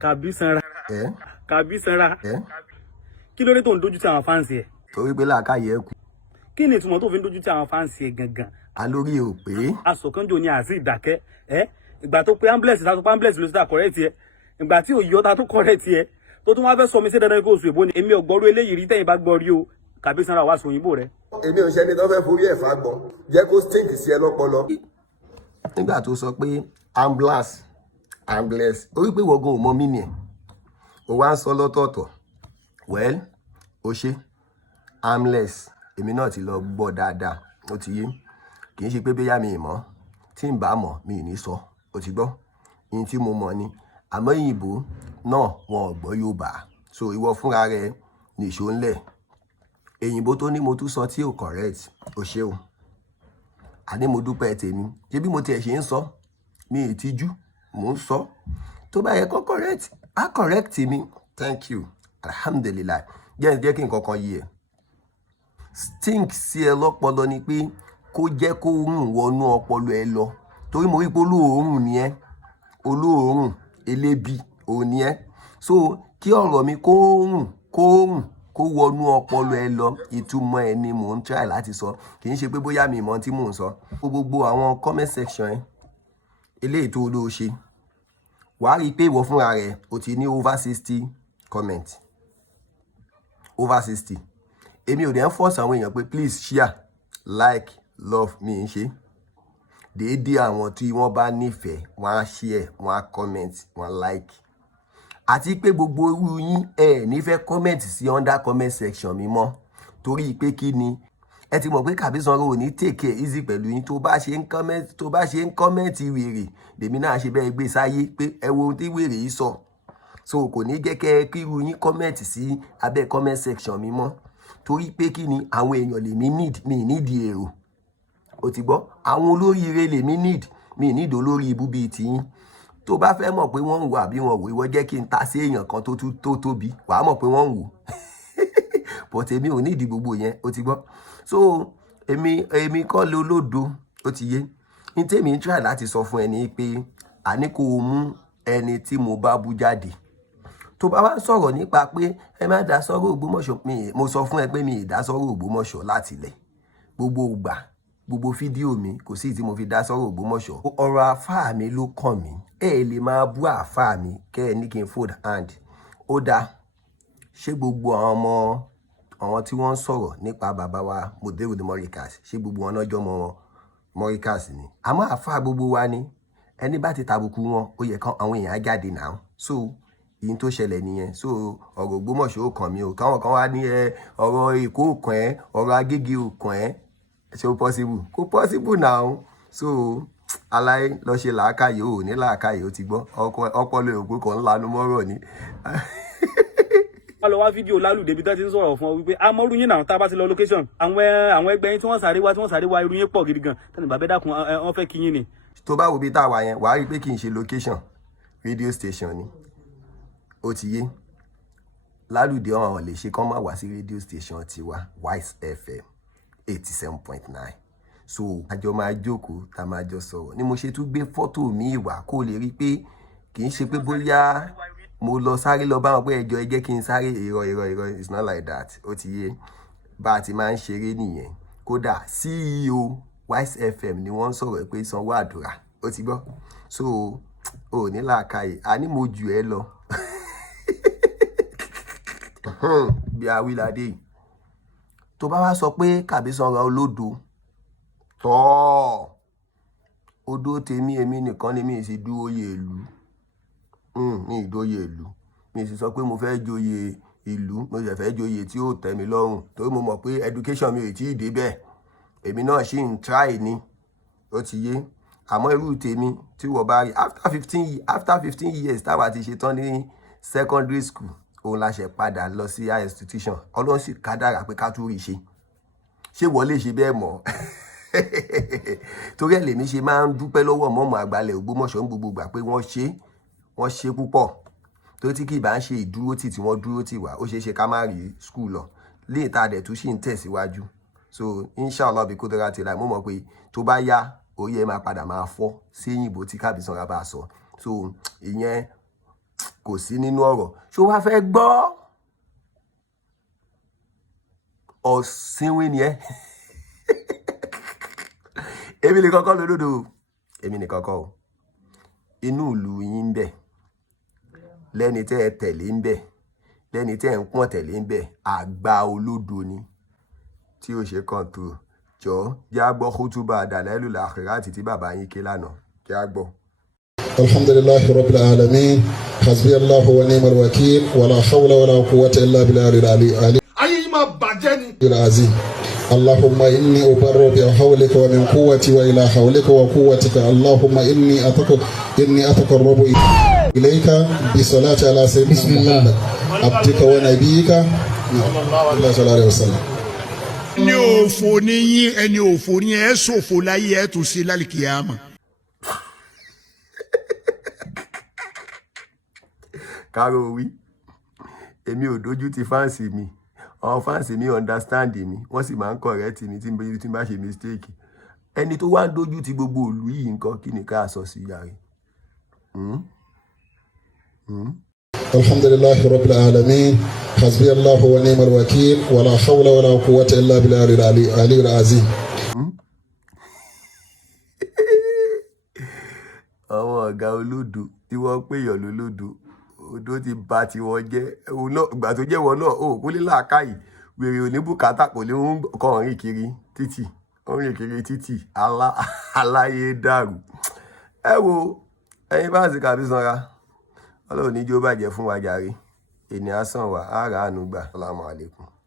Kàbí sanra. ẹ Kàbí sanra. ẹ Kí ló dé tó ń dojú ti àwọn fáǹsì ẹ̀? torí pé làákàyè ẹ kù Kí ni ìtumọ̀ tó fi ń dojú ti àwọn fáǹsì ẹ̀ gangan? alórí ò pé Asọ̀kanjò ni àti ìdákẹ́. Ìgbà tó pé ambulance ta tó pé ambulance ló sì ta correct ẹ. Ìgbà tí òyìnbó ta tó correct ẹ. Tó tún wá fẹ́ sọ mi sí dandan kó oṣù èbó ni. Èmi ò gbọ́rú eléyìí rí tẹ́yìn bá gbọ́ rí o. Kàbí sanra wá sọ òyìnbó rẹ. èmi ò ṣẹni tó fẹ́ forí ẹ̀ fagbọn jẹ́ kó stink sí ẹ lọ́pọlọ. nígbà tó sọ pé ambulance orí pé wọ́gùn ò mọ mímì ẹ̀ ó wá ń sọ lọ́tọ̀ọ̀tọ̀ well ó ṣe armless èmi náà ti lọ gbọ́ dáadáa ó ti yé kì í ṣe pé bóyá mi ì mọ̀ tí n bá mọ̀ mi ì ní sọ ó ti gbọ́ ní tí mo mọ̀ ni àmọ́ òyìnbó náà wọn ò gbọ́ Yorùbá so ìwọ fúnra rẹ nìṣó ńlẹ̀ èyìnbó tó ní mo tún sọ tí ò correct ó ṣe o àní mo dúpẹ́ tèmi ṣé bí mo tiẹ̀ ṣe ń sọ mi ì tijú mò ń sọ tó bá yẹ kó correct á correct mi thank you alhamdulillah jẹ́ kí nǹkan kan yí ẹ stink sí ẹ lọ́pọlọ ni pé kó jẹ́ kó rùn wọnú ọpọlọ ẹ lọ torí mo rí pé olóòórùn ni ẹ olóòórùn elébi òun ni ẹ so kí ọ̀rọ̀ mi kó wọnú ọpọlọ ẹ lọ ìtumọ̀ ẹ ni mò ń try láti sọ kì í ṣe pé bóyá mi mọ̀ tí mò ń sọ gbogbo àwọn comment section ẹ eléyìí tó ló ṣe wàá rí i pé ìwọ fúnra rẹ o ti ní over 60 comment over 60 èmi ò dẹ̀ ń force àwọn èèyàn pé please share like love mi ń ṣe déédéé àwọn tí wọ́n bá nífẹ̀ẹ́ wọ́n á share wọ́n á comment wọ́n á like àti pé gbogbo irú yín ẹ nífẹ̀ẹ́ comment sí under comment section mi mọ́ torí pé kí ni ẹ ti mọ̀ pé Kàbí Sanra ò ní take care easy pẹ̀lú yín tó bá ṣe ń comment wèrè lèmi náà ṣe bẹ́ẹ̀ gbé sáyé pé ẹ wo ohun tí wèrè yìí sọ so kò ní jẹ́ kẹ́ kí irú yín comment sí abẹ́ comment section mi mọ́ torí pé kí ni àwọn èèyàn lèmi mi need èrò ó ti gbọ́ àwọn olóríire lèmi mi need olórí ibú bíi tiyín tó bá fẹ́ mọ̀ pé wọ́n ń wò àbí wọn wò ìwọ jẹ́ kí n ta sí èèyàn kan tó tóbi wàá mọ̀ pé wọ́n ń wò but èmi ò nídìí gbogbo yẹn ó ti gbọ́ so èmi kọ́ lé olódo ó ti yé ní tèmi ń try láti sọ fún ẹni pé àní kò mú ẹni tí mo bá bú jáde tó bá wá sọ̀rọ̀ nípa pé ẹ má dá sọ́rọ̀ Ògbómọ̀ṣọ́ mo sọ fún ẹ pé mi ì dá sọ́rọ̀ Ògbómọ̀ṣọ́ láti ilẹ̀ gbogbo fídíò mi kò sí tí mo fi dá sọ́rọ̀ Ògbómọ̀ṣọ́ ọ̀rọ̀ àfáà mi ló kàn mí ẹ lè máa bú àfáà mi kẹ́ ẹ ní kí n fold hand ó dáa ṣé gbogbo àwọn tí wọ́n ń sọ̀rọ̀ nípa bàbá wa Mùdírù Mọ́ríkàs ṣé gbogbo wọn lọ́jọ́ mọ́ Mọ́ríkàs ni àmọ́ àfáà gbogbo wa ni ẹni bá ti tàbùkù wọn ó yẹ kán àwọn èèyàn á jáde náà so ìyìn tó ṣẹlẹ̀ nìyẹn so ọ̀rọ̀ Ògbómọ̀ṣọ́ ò kàn mí o káwọn kan wá ní ọ̀rọ̀ Èkó ò kàn ẹ́ ọ̀rọ̀ Agége ò kàn ẹ́ ṣé ó possible kò possible now so aláì lọ ṣe làákàyè ò ní làákàyè ó ti gbọ́ ọpọlọ ògbó kan ńlanu mọ́rọ̀ ni. Wọ́n lọ wá fídíò lálùdé bí tó ti ń sọ̀rọ̀ fún ọ wípé amọ́rú yín náà tá a bá ti lọ location àwọn ẹgbẹ́ yín tí wọ́n sáré wá irú yín pọ̀ gidi gan tẹ́lẹ̀ bàbá dákun wọ́n fẹ́ kí yín ni. tó bá wo bí tá a wà yẹn wàá rí i pé kì í ṣe location radio station ni ó ti yé lálùdé ọ̀hún lè ṣe kán máa wá sí radio station tiwa Wise FM 87.9 so àjọ máa jókòó tá a máa jọ sọ̀rọ̀ ni mo ṣe tún gbé fọ́tò mi ìwà kó lè rí i pé kì í ṣe pé bóyá mo lọ sáré lọ bá wọn pé ẹjọ́ ẹ jẹ́ kí n sáré irọ́ it's not like that ó ti yé bá a ti máa ń ṣeré nìyẹn kódà CEO Wise FM ni wọ́n ń sọ̀rọ̀ pé sanwó àdúrà ó ti gbọ́ so ò ní làákàyè a ní mo jù ẹ lọ bí awíládé yìí tó bá wá sọ pé Kàbí Sanra olódo tọ́ odó tèmi èmi nìkan ni mi sì dúró yè ìlú mi ìdóyè ìlú mi sì sọ pé mo fẹ́ joyè ìlú mo sì fẹ́ joyè tí ó tẹ́ mi lọ́rùn torí mo mọ̀ pé education mi ò tí ì dé bẹ́ẹ̀ èmi náà ṣì ń try ni ó ti yé àmọ́ irú tèmi tí wọ́n bá rí after 15 years táwa ti ṣe tán ní secondary school òun la ṣe padà lọ sí higher institution ọlọ́run sì kádàrá pé ká tún rí ṣe wọlé ṣe bẹ́ẹ̀ mọ́ torí ẹ̀ lèmi ṣe máa ń dúpẹ́ lọ́wọ́ mọ́mọ́ àgbàlẹ̀ Ògbómọ̀ṣọ́ gbogbo gbà pé wọ́n ṣe púpọ̀ tó tí kì í bá ń ṣe ìdúró tì tí wọ́n dúró tì wá ó ṣeé ṣe ká má rí school lọ léè tá a dẹ̀ tún ṣì ń tẹ̀síwájú so inshallah bí kò dára ti ra mo mọ̀ pé tó bá yá orí ẹ máa padà máa fọ́ sí èyìnbó tí Kàbí Sanra bá sọ so ìyẹn kò sí nínú ọ̀rọ̀ ṣó wá fẹ́ gbọ́ ọ̀sìnwín ni ẹ́ èmi nìkan kọ́ lódodo èmi nìkan kọ́ o inú ìlú yín ń bẹ lẹ́ni tẹ́ ẹ tẹ̀lé ń bẹ lẹ́ni tẹ́ ẹ ń pọ́n tẹ̀lé ń bẹ àgbà olódo ni tí ó ṣe kàn tó jọ já gbọ́ kútúbà dalailul akhirati tí bàbá yín ké lánàá kí á gbọ́. alhamdulillahi rabbil alamin hasbi allahu wa ni'mal wakil wala hawla wala quwwata illa billahi ali ayé yìí máa bàjẹ́ ni. العظيم اللهم إني أبرر بحولك ومن قوتي وإلى حولك وقوتك اللهم إني أتقرب إليك بصلاة على سيدنا محمد عبدك ونبيك الله صلى الله عليه وسلم. ẹni òfò ni yín ẹni òfò ni ẹ ṣòfò láyé ẹ tún sí lálìkìyàmà. Karo wí èmi ò dojú ti fáǹsì mi àwọn fáǹsì mi understand mi wọ́n sì máa ń correct mi tí n bá ṣe mistake ẹni tó wá ń dojú ti gbogbo ìlú yìí nǹkan kí ni ká sọ sí yàrá. alhamdulillahi rabbil alamin hasbi allahu wa ni'mal wakil wala hawla wala quwwata illa billahi ali azim. àwọn ọ̀gá olódo tí wọ́n pèèyàn lólódo odó ti bà tiwọn jẹ́ òun náà ìgbà tó jẹ́ wọn náà ó kó lè làákàyè wèrè òní bùkátà kò lè ń kọ́ rìn kiri títì rìn kiri títì aláyé dàrú. ẹ wo ẹyin bá sì kàbí sanra ọlọ́run níjó bàjẹ́ fún wa jàre ènìyàn sàn wá àrà àánú gbà. Assalamu alaikum.